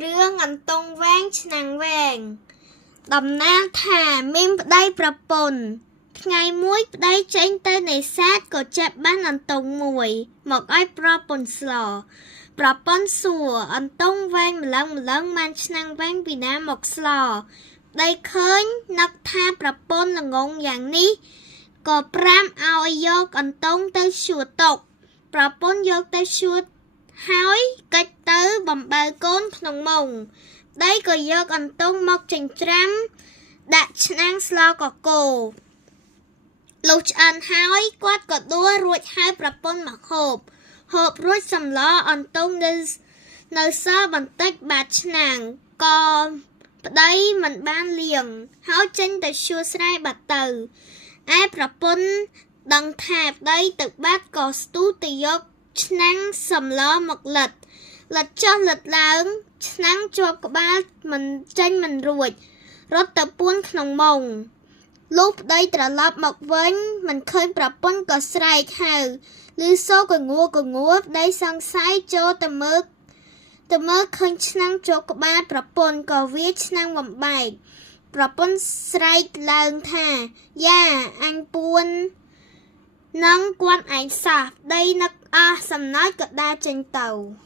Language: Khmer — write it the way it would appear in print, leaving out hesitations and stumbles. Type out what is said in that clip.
Rương ăn tông vang nàng vang đầm na thả mim đây prapon ngày muối đây tranh tên này sát có chẹp bán ăn tông mùi một ai prapon slò prapon sủa ăn tông vang lần man nàng vang vì na một slò đây khơi nặc tha prapon là ngôn dạng ní có pram ao yok ăn tông tới chùa tộc prapon yok tới chùa hói cách tới bầm bờ côn nồng mồng đây cóយកអន្ទង់មកចិញ្ច្រាំដាក់ឆ្នាំងស្លកកូរលុះឆ្អិនហើយគាត់ក៏ដួសរួចហើយប្រពន្ធមកហូបរួចសម្លអន្ទង់នៅសល់បន្តិចបាតឆ្នាំងក៏ប្តីមិនបានលាងហើយចេញទៅឈួរស្រែបាត់ទៅឯប្រពន្ធដឹងថាប្តីទៅបាត់ក៏ស្ទុះទៅយកឆ្នាំងសម្លមកលិតចុះលិតឡើងឆ្នាំងជាប់ក្បាលមិនចេញមិនរួចរត់ទៅពួនក្នុងមុងលុះប្តីត្រឡប់មកវិញមិនឃើញប្រពន្ធក៏ស្រែកហៅឮសូរកងួរប្តីសង្ស័យចូលទៅមើលឃើញឆ្នាំងជាប់ក្បាលប្រពន្ធក៏វាឆ្នាំងបំបែកប្រពន្ធស្រែកឡើងថាយ៉ាអញពួននឹងគាត់ឯងសោះប្តីនឹកអស់សំណើចក៏ដើរចេញទៅ